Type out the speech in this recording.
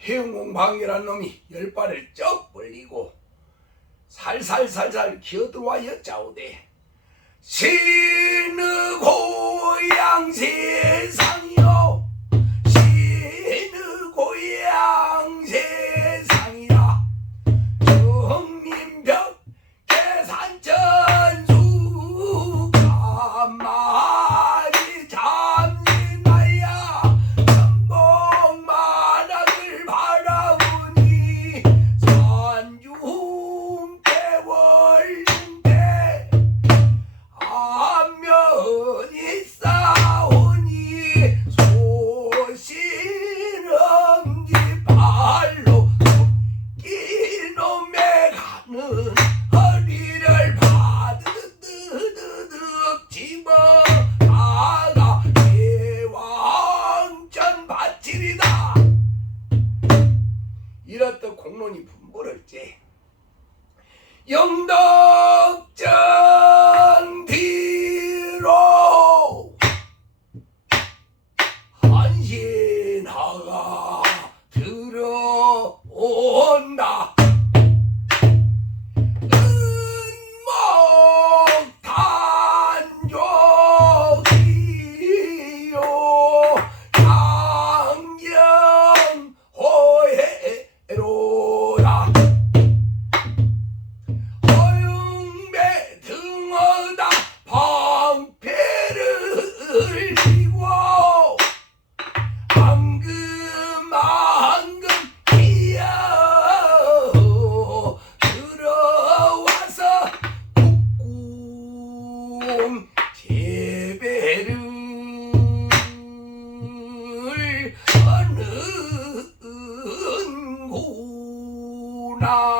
해웅공방이란 놈이 열 발을 쩍 벌리고 살살살살 기어들어와 여 짜오되 신 바칠이다. 이렇듯 공론이 분부를지 영덕전 뒤로 한신 방패를 쥐고 앙금앙금 기어 들어와서 국궁 재배를 하는구나